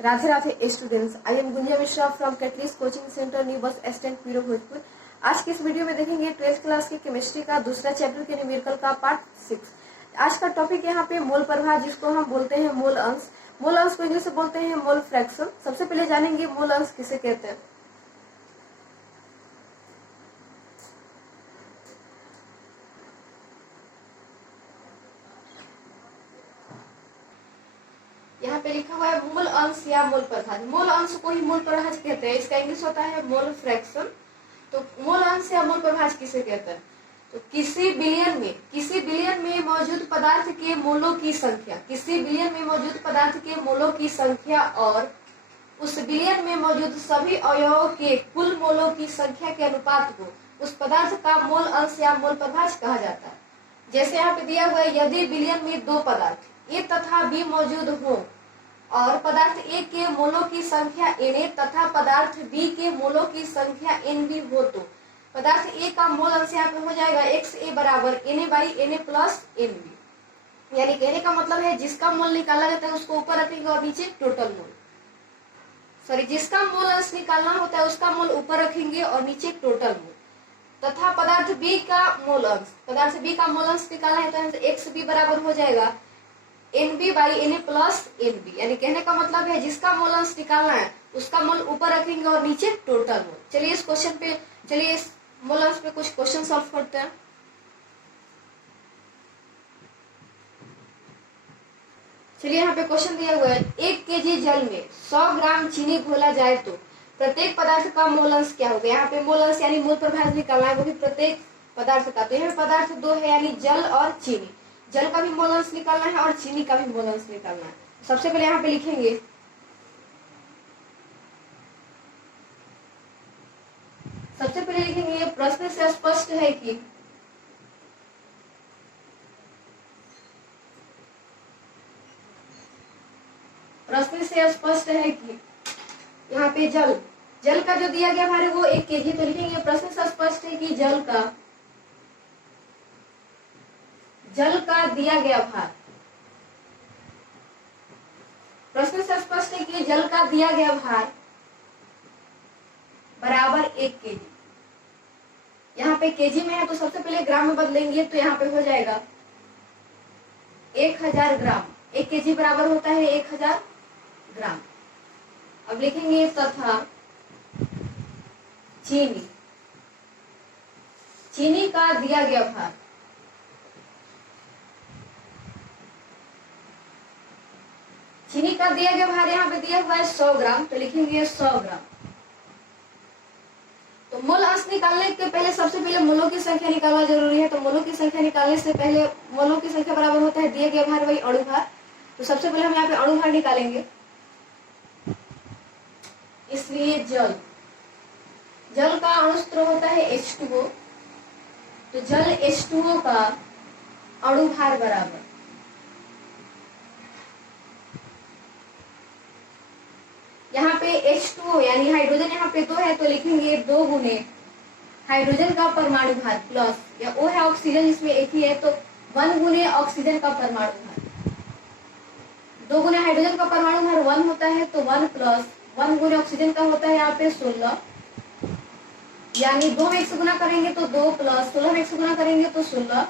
Radhe Radhe students, I am Gunja Mishra from Catalyst coaching centre new bus stand Piro Bhojpur. आज की इस video में देखेंगे 12th क्लास की केमिस्ट्री का दूसरा चैप्टर के न्यूमेरिकल का पार्ट 6। आज का टॉपिक यहाँ पे मोल प्रभाव, जिसको हम बोलते हैं मोल अंश। मोल अंश को इंग्लिश से बोलते हैं मोल फ्रैक्शन। सबसे पहले जानेंगे मोल अंश किसे कहते हैं। यहाँ पे लिखा हुआ है मोल अंश या मोल प्रभाज। मोल अंश को ही मोल प्रभाज कहते हैं, इसका इंग्लिश होता है मोल फ्रैक्शन। तो मोल अंश या मोल प्रभाज किसे कहते हैं? तो किसी बिलियन में मौजूद पदार्थ के मोलों की संख्या, किसी बिलियन में मौजूद पदार्थ के मोलों की संख्या और उस बिलियन में मौजूद सभी अवयवों के कुल मोलों की संख्या के अनुपात को उस पदार्थ का मोल अंश या मोल प्रभाज कहा जाता है। जैसे यहाँ पे दिया हुआ है, यदि बिलियन में दो पदार्थ ए तथा बी मौजूद हो और पदार्थ ए के मोलों की संख्या Na तथा पदार्थ बी के मोलों की संख्या Nb हो तो पदार्थ ए का मोल अंश यहाँ पे हो जाएगा XA बराबर Na/Na प्लस Nb। यानी कहने का मतलब है जिसका मोल निकाला जाता है उसको ऊपर रखेंगे और नीचे टोटल मोल, जिसका मोल अंश निकालना होता है उसका मोल ऊपर रखेंगे और नीचे टोटल मोल, तथा पदार्थ बी का मोल अंश निकालना है तो XB बराबर हो जाएगा Nb/Na प्लस Nb। यानी कहने का मतलब है जिसका मोल अंश निकालना है उसका मोल ऊपर रखेंगे और नीचे टोटल मोल। चलिए इस मोल अंश पे कुछ क्वेश्चन सॉल्व करते हैं। चलिए यहाँ पे क्वेश्चन दिया हुआ है, 1 kg जल में 100 ग्राम चीनी घोला जाए तो प्रत्येक पदार्थ का मोल अंश क्या होगा। यहाँ पे मोल अंश यानी मोल प्रभाज निकालना है, वो भी प्रत्येक पदार्थ का। तो यहाँ पदार्थ दो है यानी जल और चीनी। जल का भी मोल अंश निकालना है और चीनी का भी मोल अंश निकालना है। सबसे पहले यहाँ पे लिखेंगे, ये प्रश्न से स्पष्ट है कि यहाँ पे जल का जो दिया गया भार है वो 1 kg। तो लिखेंगे प्रश्न से स्पष्ट है कि जल का दिया गया भार, प्रश्न से स्पष्ट है कि जल का दिया गया भार बराबर 1 kg। यहाँ पे केजी में है तो सबसे पहले ग्राम में बदलेंगे तो यहाँ पे हो जाएगा 1000 ग्राम। 1 kg बराबर होता है 1000 ग्राम। अब लिखेंगे तथा चीनी का दिया गया भार, यहाँ पे दिया हुआ है 100 ग्राम। तो लिखेंगे 100 ग्राम। तो मोल अंश निकालने के पहले सबसे पहले मोलों की संख्या निकालना जरूरी है। तो मोलों की संख्या निकालने से पहले मोलों की संख्या बराबर होता है दिया गया भार वही अणु भार। तो सबसे पहले हम यहाँ पे अणु भार निकालेंगे। इसलिए जल का अणु सूत्र होता है H2O। तो जल H2O का अणु भार बराबर यहाँ पे H2O यानी हाइड्रोजन यहाँ पे 2 है तो लिखेंगे 2 गुने हाइड्रोजन का परमाणु भार प्लस, या O है ऑक्सीजन इसमें एक ही है तो 1 गुने ऑक्सीजन का परमाणु भार। 2 गुने हाइड्रोजन का परमाणु भार 1 होता है तो 1 प्लस 1 गुने ऑक्सीजन का होता है यहाँ पे 16। यानी 2 में 1 से गुना करेंगे तो 2 प्लस 16 में 1 से गुना करेंगे तो 16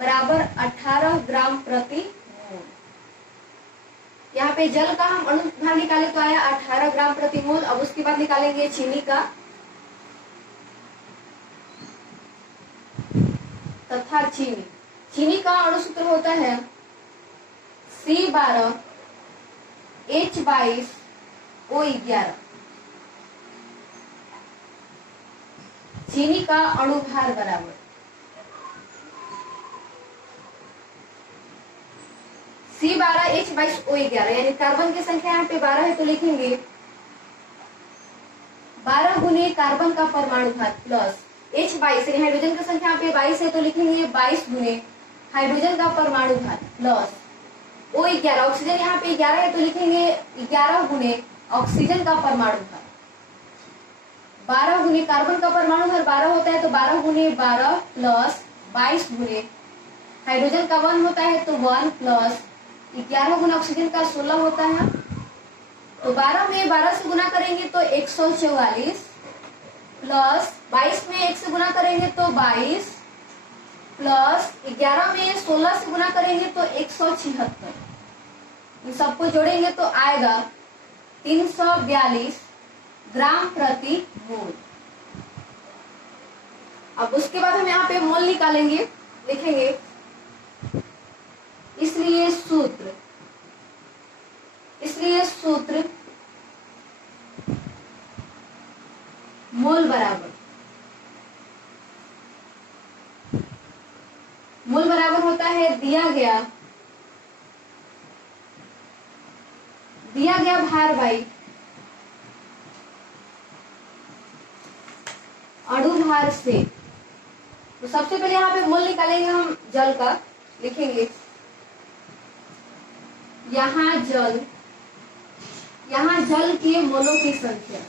बराबर 18 ग्राम प्रति मोल। यहाँ पे जल का हम अणु भार निकाले तो आया 18 ग्राम प्रति मोल। अब उसके बाद निकालेंगे चीनी का, तथा चीनी का अणु सूत्र होता है C12H22O11। चीनी का अणु भार बराबर C12H22O11। यानी कार्बन की संख्या यहाँ पे 12 है तो लिखेंगे 12 गुने कार्बन का परमाणु भार प्लस H22 यानी हाइड्रोजन की संख्या यहाँ पे 22 है तो लिखेंगे 22 गुने हाइड्रोजन का परमाणु भार प्लस O11 ऑक्सीजन यहाँ पे 11 है तो लिखेंगे 11 गुने ऑक्सीजन का परमाणु भार। 12 गुने कार्बन का परमाणु भार 12 होता है तो 12 गुने 12 प्लस 22 गुने हाइड्रोजन का 1 होता है तो 1 प्लस 11 गुना ऑक्सीजन का 16 होता है तो 12 में 12 से गुना करेंगे तो 144 प्लस 22 में 1 से गुना करेंगे तो 22 प्लस 11 में 16 से गुना करेंगे तो 176। इन सबको जोड़ेंगे तो आएगा 342 ग्राम प्रति मोल। अब उसके बाद हम यहाँ पे मोल निकालेंगे, लिखेंगे इसलिए सूत्र मोल बराबर होता है दिया गया भार बाई अणु भार से। तो सबसे पहले यहाँ पे मोल निकालेंगे हम जल का, लिखेंगे यहाँ जल के मोलों की संख्या,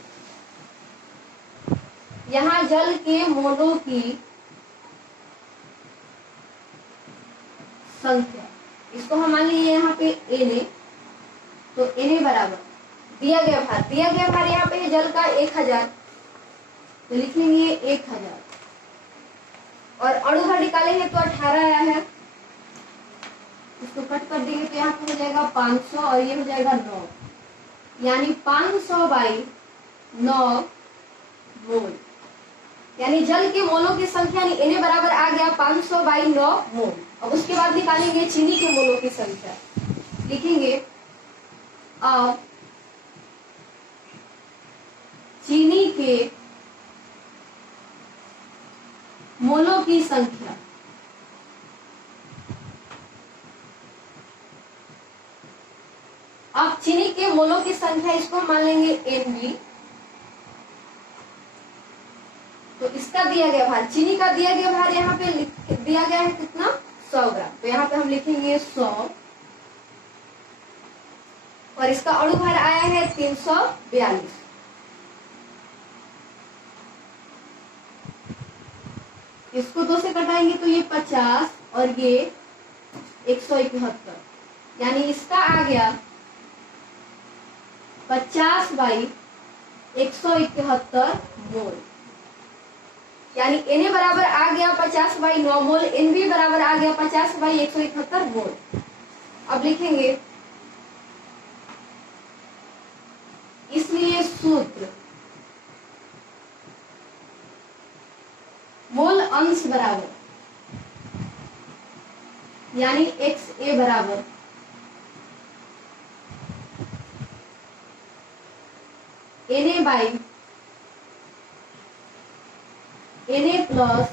यहाँ जल के मोलों की संख्या, इसको हम मान लीजिए यहाँ पे Na। तो Na बराबर दिया गया भार यहाँ पे है जल का 1000, तो लिखेंगे 1000 और अणु भार निकालेंगे तो 18 आया है, इसको कट कर देंगे तो यहाँ पे हो जाएगा 500 और ये हो जाएगा 9, यानी 500 बाई 9 मोल। यानी जल के मोलों की संख्या Na बराबर आ गया 500 बाई 9 मोल। अब उसके बाद निकालेंगे चीनी के मोलों की संख्या, लिखेंगे अब चीनी के मोलों की संख्या, अब चीनी के मोलों की संख्या इसको मान लेंगे Nb। तो इसका दिया गया भार, चीनी का दिया गया भार यहाँ पे दिया गया है कितना 100 ग्राम, तो यहाँ पे हम लिखेंगे 100 और इसका अणु भार आया है 342। इसको 2 से कटाएंगे तो ये 50 और ये 171, यानी इसका आ गया 50 बाई 171 मोल। यानी Na बराबर आ गया 50 बाई 9 मोल, Nb बराबर आ गया 50 बाई 171 मोल। अब लिखेंगे इसलिए सूत्र मोल अंश बराबर, यानी XA बराबर Na by Na plus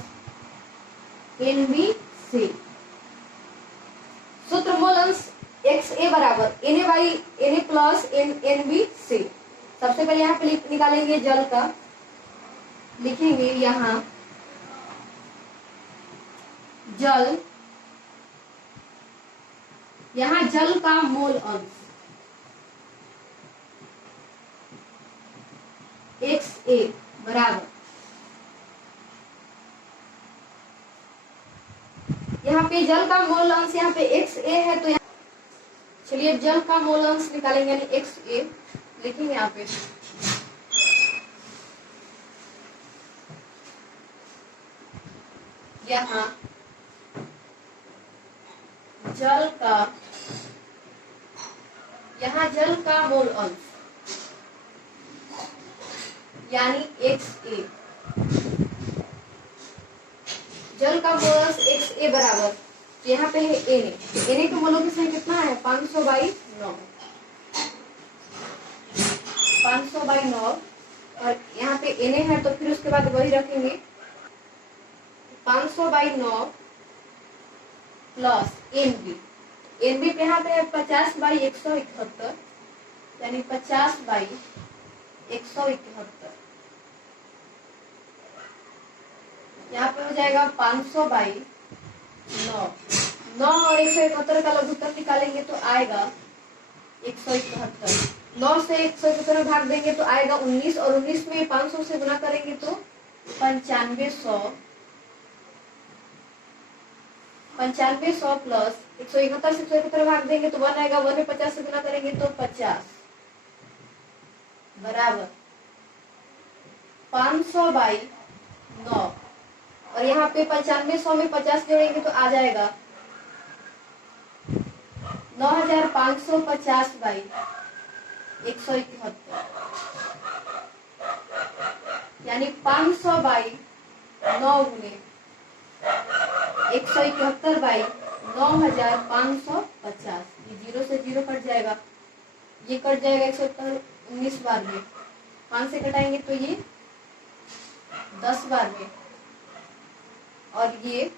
Nb से। सूत्र मोल अंश XA बराबर Na by Na plus Nb से। सबसे पहले यहाँ पे निकालेंगे जल का, लिखेंगे यहाँ जल का मोल अंश XA बराबर, यहाँ पे जल का मोल अंश यहाँ पे XA है, तो चलिए जल का मोल अंश निकालेंगे यानी XA, लिखेंगे यहाँ पे यहाँ जल का मोल अंश यानी XA, जल का मोल अंश XA बराबर, यहाँ पे है Na के मोलों की संख्या कितना है 500 बाई 9, 500 बाई 9 और यहाँ पे Na है तो फिर उसके बाद वही रखेंगे 500 बाई 9 प्लस Nb पे यहाँ पे है 50 बाई 171, यानी 50 बाई 171, यहाँ पे हो जाएगा 500 बाई 9 और 171 का लघुत्तम निकालेंगे तो आएगा 171। 9 से 171 में भाग देंगे तो आएगा 19 और 19 में 500 से गुना करेंगे तो 9500 प्लस 171 से 171 भाग देंगे तो 1 आएगा, 1 में 50 से गुना करेंगे तो 50, बराबर 500 बाई 9, और यहाँ पे 95 100 में 50 जोड़ेंगे तो आ जाएगा 9550 बाई 171, यानी 500 बाई 9 गुने 171 बाई 9550। ये 0 से 0 कट जाएगा, ये कट जाएगा 171 19 बार में, 5 से कटाएंगे तो ये 10 बार में, और ये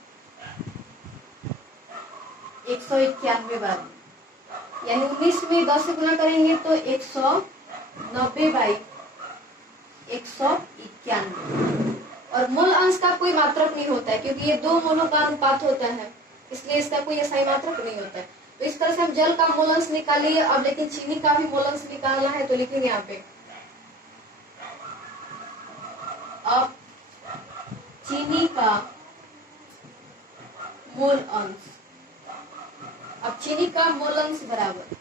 191 बार में, यानी 19 में 10 से गुना करेंगे तो 190 बाई 191। और मूल अंश का कोई मात्रक नहीं होता है, क्योंकि ये दो मोलों का अनुपात होता है, इसलिए इसका कोई अस्थायी मात्रक नहीं होता है। तो इस तरह से हम जल का मूल अंश निकालिए। अब लेकिन चीनी का भी मूल अंश निकालना है, तो लिखेंगे यहाँ पे अब चीनी का मूल अंश। अब चीनी का मूल अंश बराबर,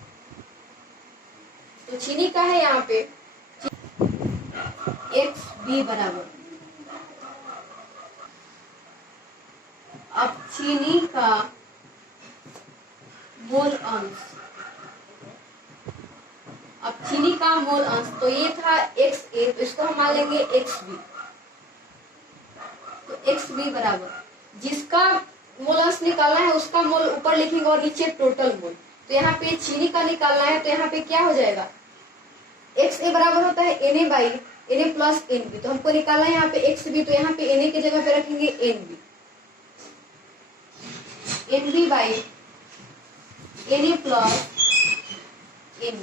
तो चीनी का है यहाँ पे XB बराबर, अब चीनी का मोल अंश, अब चीनी का मोल अंश, तो ये था XA, तो इसको हम मान लेंगे XB। तो XB बराबर जिसका मोल अंश निकालना है उसका मोल ऊपर लिखेंगे और नीचे टोटल मोल। तो यहाँ पे चीनी का निकालना है, तो यहाँ पे क्या हो जाएगा, XA बराबर होता है Na by Na plus NB, तो हमको निकालना है यहाँ पे XB, तो यहाँ पे Na की जगह पे रखेंगे NB, NB by Na plus NB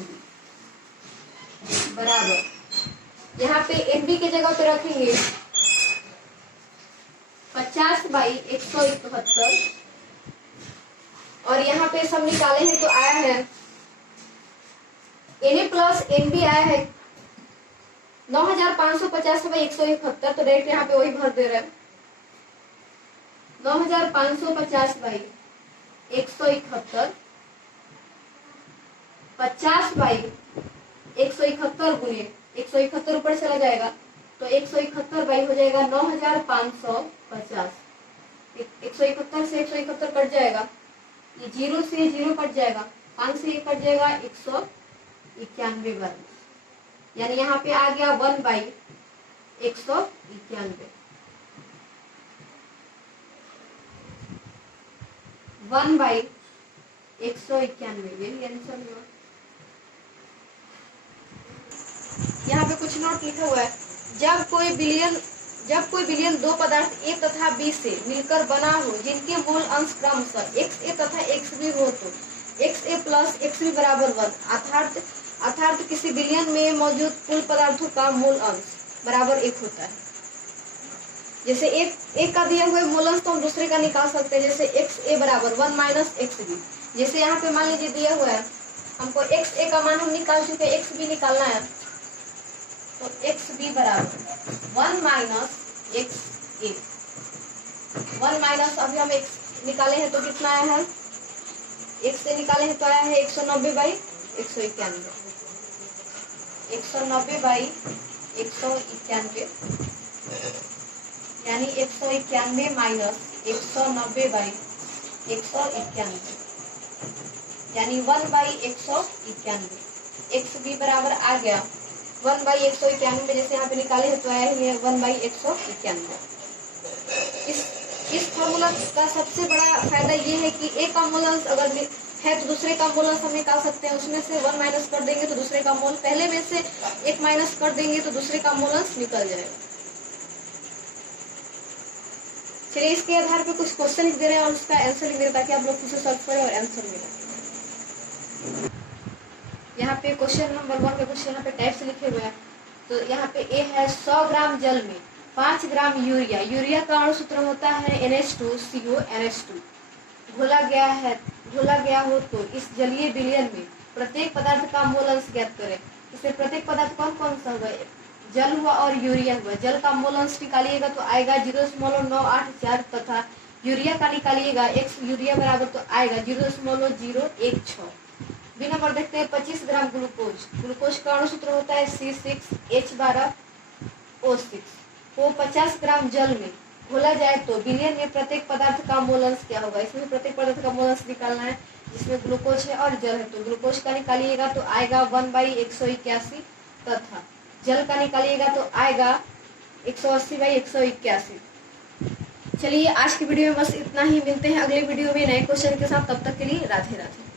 बराबर, यहाँ पे NB की जगह पे रखेंगे 50 बाई 171, और यहाँ पे सब निकाले हैं तो आया है Na प्लस NB आया है 9550 बाई 171, तो डायरेक्ट यहाँ पे वही भर दे रहे हैं 9550 बाई 171, 50 बाई 171 गुने 171 ऊपर चला जाएगा, तो 171 बाई हो जाएगा 9550। 171 से 171 कट जाएगा, ये 0 से 0 कट जाएगा, 5 से 1 कट जाएगा 191 बार, यानी यहाँ पे आ गया 1 बाई 191, 1 बाई 191, यही आंसर हुआ। यहाँ पे कुछ नोट लिखा हुआ है, जब कोई बिलियन दो पदार्थ A तथा B से मिलकर बना हो जिनके मूल अंश क्रमशः XA तथा XB हो, तो XA प्लस XB बराबर 1, अर्थात किसी बिलियन में मौजूद कुल पदार्थों का मूल अंश बराबर 1 होता है। जैसे एक का दिया हुआ मूल अंश तो हम दूसरे का निकाल सकते हैं, जैसे XA बराबर 1 माइनस XB। जैसे यहाँ पे मान लीजिए दिया हुआ है, हमको XA का मान हम निकाल चुके, XB निकालना है, तो XB बराबर 1 माइनस XA, 1 माइनस अभी हम X निकाले हैं तो कितना आया है, X से निकाले हैं तो आया है 190 बाई 191, 190 बाई 191, यानी 191 माइनस 190 बाई 191, यानी 1 बाई 191। XB बराबर आ गया 1 बाई 191 में, जैसे यहाँ पे निकाले हैं तो आया है 1 बाई 191। इस फॉर्मूला का सबसे बड़ा फायदा ये है कि एक का मूल अंश अगर है तो दूसरे का मूल अंश हम निकाल सकते हैं, उसमें से 1 माइनस कर देंगे तो दूसरे का मूल, पहले में से 1 माइनस कर देंगे तो दूसरे का मूल अंश निकल जाएगा। चलिए इसके आधार पे कुछ क्वेश्चन लिख दे रहे हैं और उसका आंसर लिख दे रहे हैं, ताकि आप लोग खुद से सॉल्व करें और आंसर मिले। यहाँ पे क्वेश्चन नंबर 1 का कुछ यहाँ पे टाइप से लिखे हुए हैं। तो यहाँ पे ए है 100 ग्राम जल में 5 ग्राम यूरिया, यूरिया का अणु सूत्र होता है NH2CO NH2, घोला गया हो तो इस जलीय विलयन में प्रत्येक पदार्थ का मूल अंश ज्ञात करें। इससे प्रत्येक पदार्थ कौन कौन सा हुआ, जल हुआ और यूरिया हुआ। जल का मूल अंश निकालिएगा तो आएगा 0.984 तथा यूरिया का निकालिएगा x यूरिया बराबर तो आएगा 0.016। बी नंबर देखते हैं 25 ग्राम ग्लूकोज। ग्लूकोज का अणु सूत्र होता है C6H12O6। वो 50 ग्राम जल में घोला जाए तो विलयन में प्रत्येक पदार्थ का मोल अंश क्या होगा। इसमें प्रत्येक पदार्थ का मोल अंश निकालना है, जिसमें ग्लूकोज है और जल है। तो ग्लूकोज का निकालिएगा तो आएगा 1/181 तथा जल का निकालिएगा तो आएगा 180/181। चलिए आज की वीडियो में बस इतना ही, मिलते हैं अगले वीडियो में नए क्वेश्चन के साथ। तब तक के लिए राधे राधे।